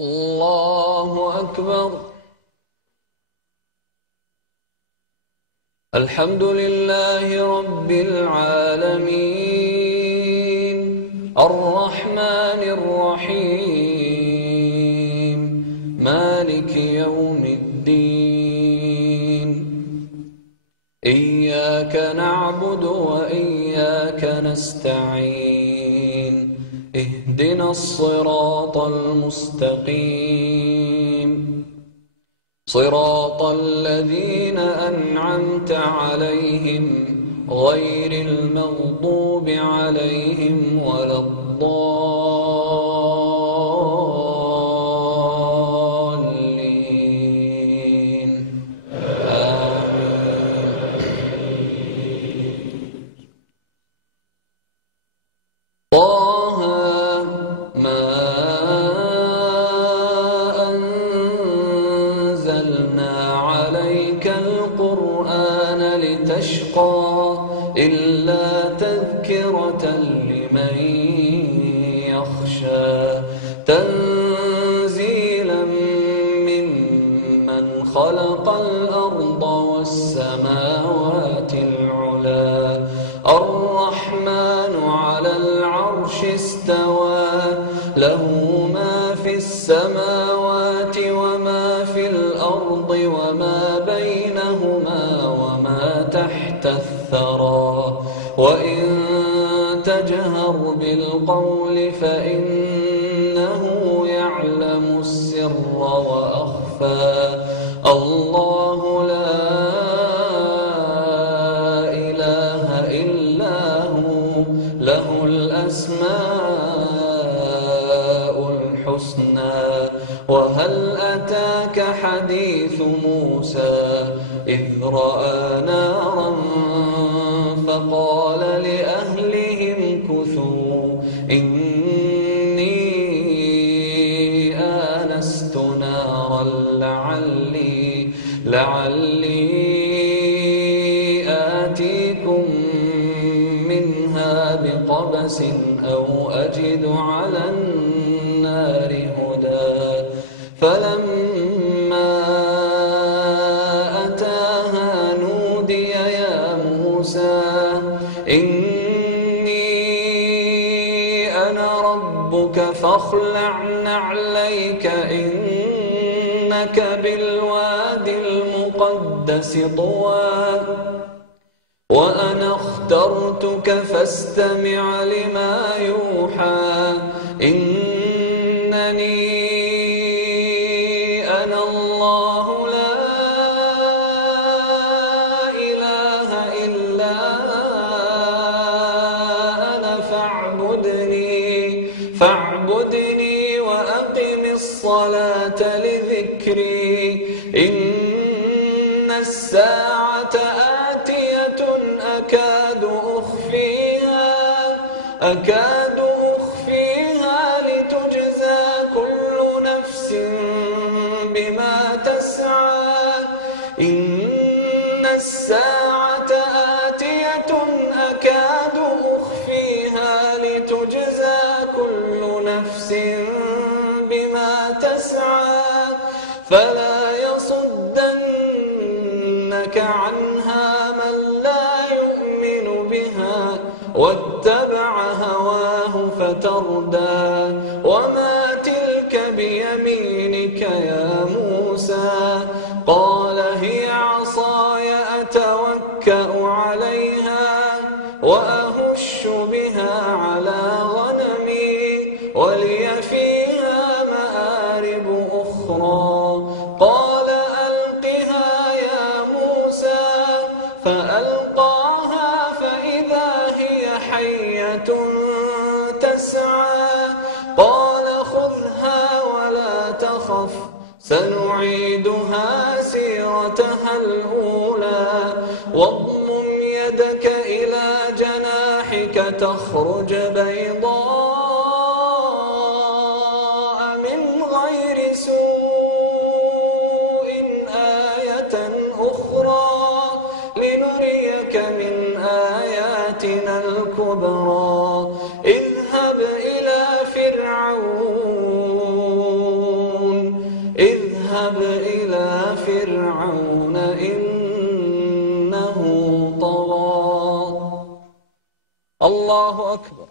الله أكبر. الحمد لله رب العالمين الرحمن الرحيم مالك يوم الدين إياك نعبد وإياك نستعين اهدنا الصراط المستقيم صراط الذين أنعمت عليهم غير المغضوب عليهم ولا الضالين آمين. طه ما أنزلنا عليك القرآن لتشقى إلا تذكرة لمن يخشى تنزيلا ممن خلق الأرض والسماوات العلى الرحمن على العرش استوى له ما في السماوات وما في الأرض وما بينهما وما تحت الثرى وإن تجهر بالقول فإنه يعلم السر وأخفى الله لا إله إلا هو له الأسماء الحسنى وهل أتاك حديث موسى إذ رأى نارا فقال لأهلهم كثوا إني آنست نارا لعلي آتيكم منها بقبس أو أجد على النار هدى فلما أتاها نودي يا موسى إني أنا ربك فاخلع نعليك إنك بالوادي المقدس طوى وأنا اخترتك فاستمع لما يوحى إنني أنا الله لا إله إلا أنا فاعبدني وأقم الصلاة لذكري إن الساعة آتية أكاد أخفيها لتجزى كل نفس بما تسعى إن الساعة آتية أكاد أخفيها لتجزى كل نفس بما تسعى فلا يصدنك عنها من لا يؤمن بها واتبع هواه فتردى وما تلك بيمينك يا موسى قال هي عصاي أتوكأ عليها وأهش بها على غنمي ولي فيها مآرب أخرى قال ألقها يا موسى فألقاها فإذا هي حية تسعى قال خذها ولا تخف سنعيدها سيرتها الأولى واضمم يدك إلى جناحك تخرج بيضاء من غير سوء آية أخرى لنريك من آياتنا الكبرى اذهب إلى فرعون اذهب إلى فرعون إنه طغى. الله أكبر.